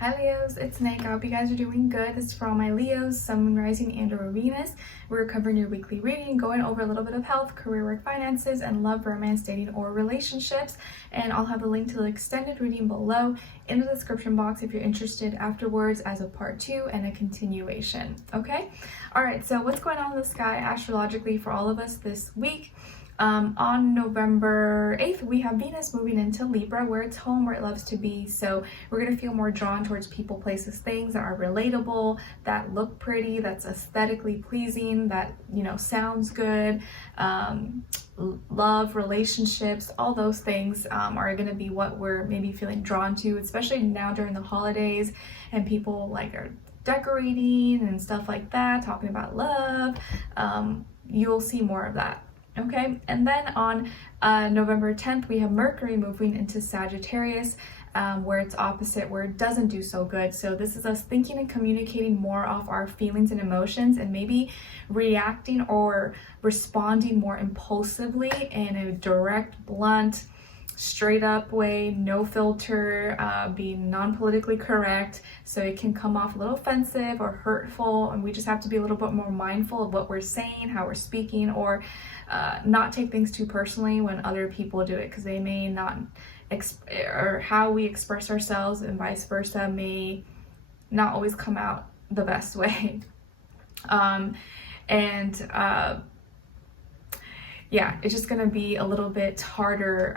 Hi Leos, it's Nick. I hope you guys are doing good. This is for all my Leos, Sun, Moon, Rising, and or Venus. We're covering your weekly reading, going over a little bit of health, career, work, finances, and love, romance, dating, or relationships. And I'll have a link to the extended reading below in the description box if you're interested afterwards as a part 2 and a continuation. Okay? Alright, so what's going on in the sky astrologically for all of us this week? On November 8th, we have Venus moving into Libra, where it's home, where it loves to be. So we're going to feel more drawn towards people, places, things that are relatable, that look pretty, that's aesthetically pleasing, that, sounds good. Love, relationships, all those things are going to be what we're maybe feeling drawn to, especially now during the holidays and people are decorating and stuff like that, talking about love. You'll see more of that. Okay, and then on November 10th, we have Mercury moving into Sagittarius, where it's opposite, where it doesn't do so good. So this is us thinking and communicating more off our feelings and emotions, and maybe reacting or responding more impulsively in a direct, blunt, straight up way, no filter, being non-politically correct, so it can come off a little offensive or hurtful, and we just have to be a little bit more mindful of what we're saying, how we're speaking, or not take things too personally when other people do it, because they may not or how we express ourselves and vice versa may not always come out the best way. Yeah, it's just gonna be a little bit harder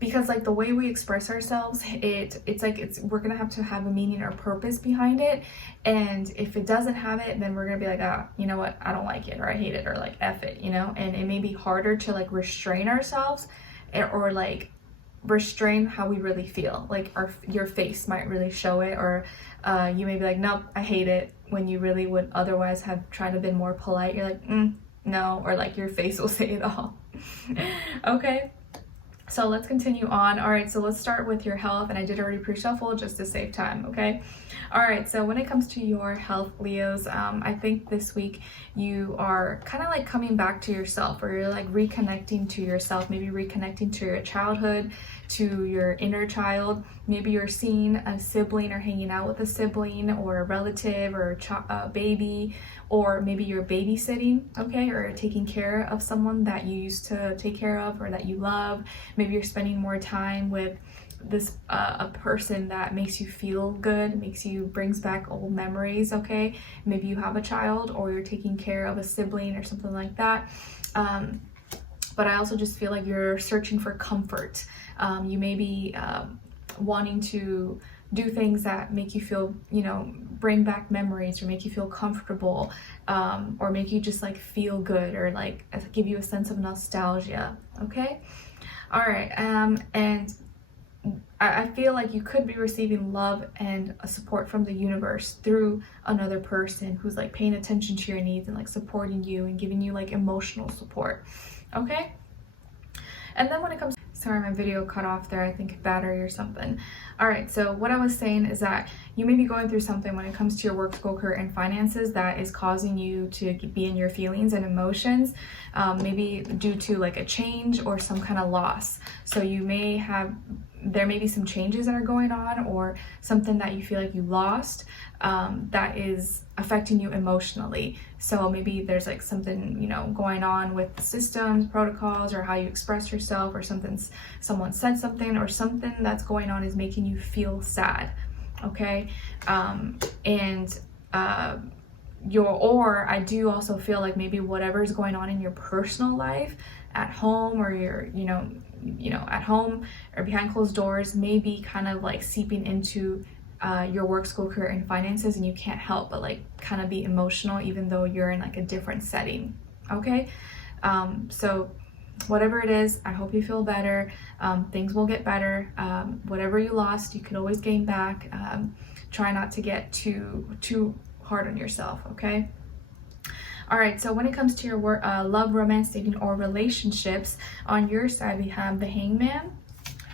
because the way we express ourselves, we're gonna have to have a meaning or purpose behind it, and if it doesn't have it, then we're gonna be like, you know what, I don't like it, or I hate it, or F it, and it may be harder to restrain ourselves or restrain how we really feel. Your face might really show it, or you may be like, nope, I hate it, when you really would otherwise have tried to be more polite. You're like, no, or your face will say it all. Okay, so let's continue on. All right, so let's start with your health, and I did already pre-shuffle just to save time. Okay, all right, so when it comes to your health, Leos, I think this week you are kind of coming back to yourself, or you're reconnecting to yourself, maybe reconnecting to your childhood, to your inner child. Maybe you're seeing a sibling or hanging out with a sibling or a relative or a baby, or maybe you're babysitting, okay, or taking care of someone that you used to take care of or that you love. Maybe you're spending more time with this a person that makes you feel good, brings back old memories. Okay, maybe you have a child, or you're taking care of a sibling or something like that. But I also just feel like you're searching for comfort. You may be wanting to do things that make you feel, bring back memories, or make you feel comfortable, or make you just feel good, or give you a sense of nostalgia. Okay, all right, and I feel like you could be receiving love and support from the universe through another person who's paying attention to your needs and supporting you and giving you emotional support. Okay, and then when it comes, sorry, my video cut off there, I think battery or something. All right, so what I was saying is that you may be going through something when it comes to your work, school, career, and finances that is causing you to be in your feelings and emotions, maybe due to a change or some kind of loss. So there may be some changes that are going on, or something that you feel you lost that is affecting you emotionally. So maybe there's something going on with systems, protocols, or how you express yourself, or someone said something, or something that's going on is making you feel sad. Okay, or I do also feel maybe whatever's going on in your personal life at home, or your at home or behind closed doors, may be kind of seeping into your work, school, career, and finances, and you can't help but kind of be emotional even though you're in a different setting. Okay, so whatever it is, I hope you feel better. Things will get better. Whatever you lost, you can always gain back. Try not to get too hard on yourself. Okay, all right, so when it comes to your work, love, romance, dating, or relationships, on your side we have the Hangman,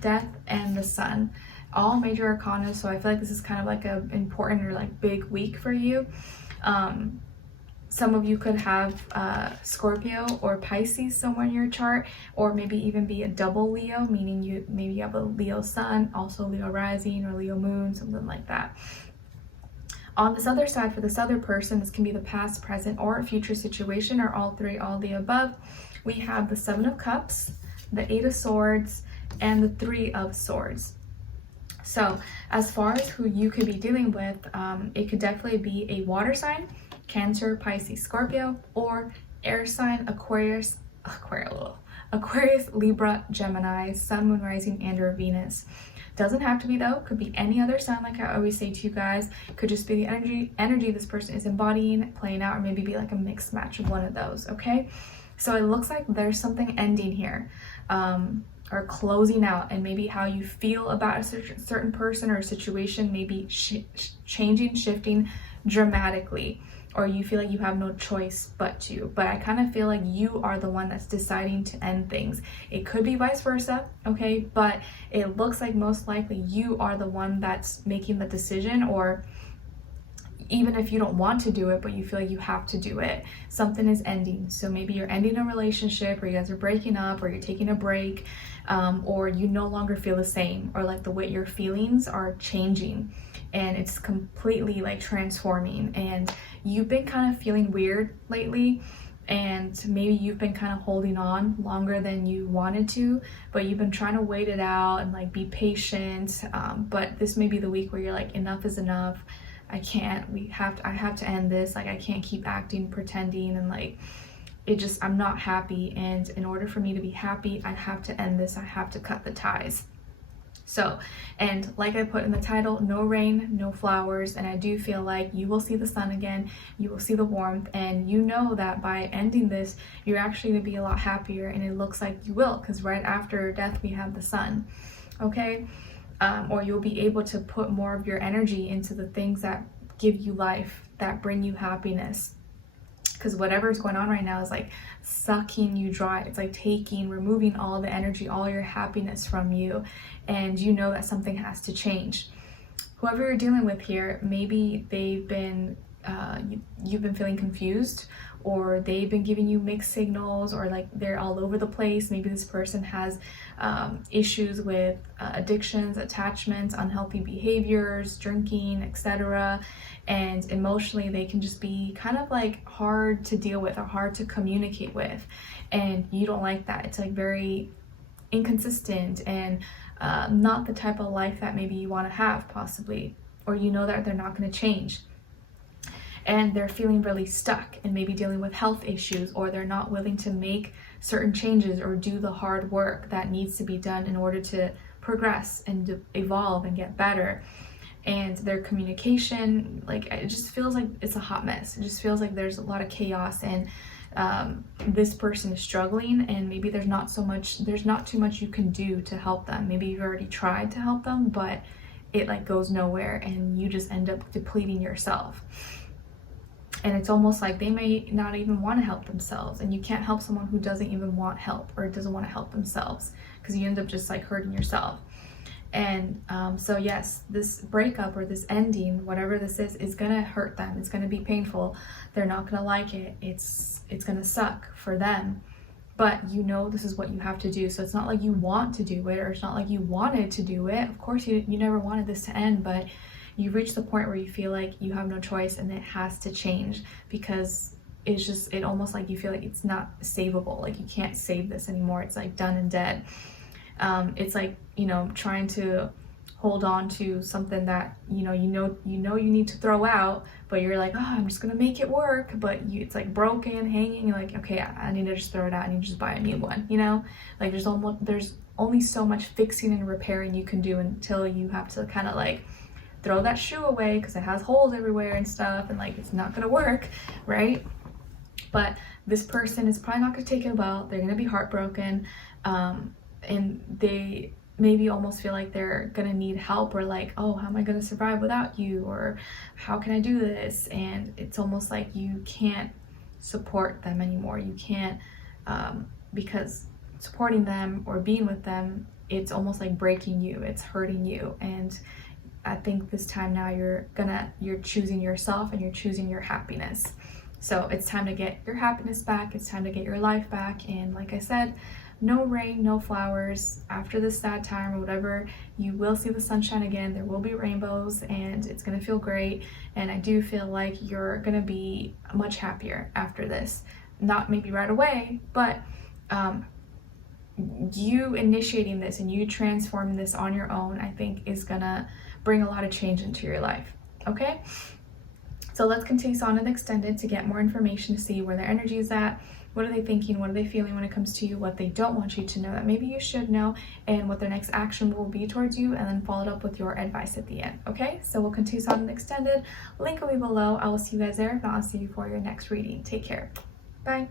Death, and the Sun, all major arcana. So I feel this is kind of an important or big week for you. Some of you could have Scorpio or Pisces somewhere in your chart, or maybe even be a double Leo, meaning you have a Leo sun, also Leo rising, or Leo moon, something like that. On this other side, for this other person, this can be the past, present, or future situation, or all three, all the above. We have the Seven of Cups, the Eight of Swords, and the Three of Swords. So as far as who you could be dealing with, it could definitely be a water sign, Cancer, Pisces, Scorpio, or air sign, Aquarius, Libra, Gemini, Sun, Moon, Rising, and or Venus. Doesn't have to be though, could be any other sign, like I always say to you guys. Could just be the energy this person is embodying, playing out, or maybe be like a mixed match of one of those, okay? So it looks like there's something ending here, or closing out, and maybe how you feel about a certain person or a situation may be changing, shifting dramatically, or you feel like you have no choice but to. But I kind of feel like you are the one that's deciding to end things. It could be vice versa, okay? But it looks like most likely you are the one that's making the decision, or even if you don't want to do it, but you feel like you have to do it, something is ending. So maybe you're ending a relationship, or you guys are breaking up, or you're taking a break, or you no longer feel the same, or like the way your feelings are changing and it's completely like transforming, and you've been kind of feeling weird lately, and maybe you've been kind of holding on longer than you wanted to, but you've been trying to wait it out and like be patient, but this may be the week where you're like, enough is enough. I have to end this. Like, I can't keep acting, pretending, and like, I'm not happy. And in order for me to be happy, I have to end this. I have to cut the ties. So, and like I put in the title, no rain, no flowers. And I do feel like you will see the sun again. You will see the warmth. And you know that by ending this, you're actually going to be a lot happier. And it looks like you will, because right after death, we have the sun. Okay? Or you'll be able to put more of your energy into the things that give you life, that bring you happiness. Because whatever is going on right now is like sucking you dry. It's like removing all the energy, all your happiness from you. And you know that something has to change. Whoever you're dealing with here, maybe they've been, you've been feeling confused, or they've been giving you mixed signals, or like they're all over the place. Maybe this person has issues with addictions, attachments, unhealthy behaviors, drinking, etc. And emotionally, they can just be kind of like hard to deal with or hard to communicate with. And you don't like that. It's like very inconsistent and not the type of life that maybe you want to have, possibly, or you know that they're not going to change. And they're feeling really stuck and maybe dealing with health issues, or they're not willing to make certain changes or do the hard work that needs to be done in order to progress and evolve and get better. And their communication, like, it just feels like it's a hot mess. It just feels like there's a lot of chaos, and this person is struggling, and maybe there's not too much you can do to help them. Maybe you've already tried to help them, but it like goes nowhere, and you just end up depleting yourself. And it's almost like they may not even want to help themselves, and you can't help someone who doesn't even want help or doesn't want to help themselves, because you end up just like hurting yourself. And so yes, this breakup or this ending, whatever this is gonna hurt them. It's gonna be painful. They're not gonna like it. It's gonna suck for them. But you know this is what you have to do. So it's not like you want to do it, or it's not like you wanted to do it. Of course you never wanted this to end, but you reach the point where you feel like you have no choice and it has to change, because it almost like you feel like it's not savable. Like you can't save this anymore. It's like done and dead. It's like, trying to hold on to something that you need to throw out, but you're like, oh, I'm just gonna make it work, but it's like broken, hanging. You're like, okay, I need to just throw it out. I need to just buy a new one. Like there's only so much fixing and repairing you can do until you have to kind of like throw that shoe away because it has holes everywhere and stuff, and like it's not gonna work, right? But this person is probably not gonna take it well. They're gonna be heartbroken, and they maybe almost feel like they're gonna need help, or like, oh, how am I gonna survive without you, or how can I do this? And it's almost like you can't support them anymore. You can't, because supporting them or being with them, it's almost like breaking you, it's hurting you. And I think this time now you're choosing yourself and you're choosing your happiness. So it's time to get your happiness back. It's time to get your life back. And like I said, no rain, no flowers. After this sad time or whatever, you will see the sunshine again. There will be rainbows and it's going to feel great. And I do feel like you're going to be much happier after this. Not maybe right away, but you initiating this and you transforming this on your own, I think is going to bring a lot of change into your life. Okay? So let's continue on and extended to get more information to see where their energy is at. What are they thinking? What are they feeling when it comes to you? What they don't want you to know that maybe you should know, and what their next action will be towards you, and then follow it up with your advice at the end. Okay, so we'll continue on and extended. Link will be below. I will see you guys there. If not, I'll see you for your next reading. Take care. Bye.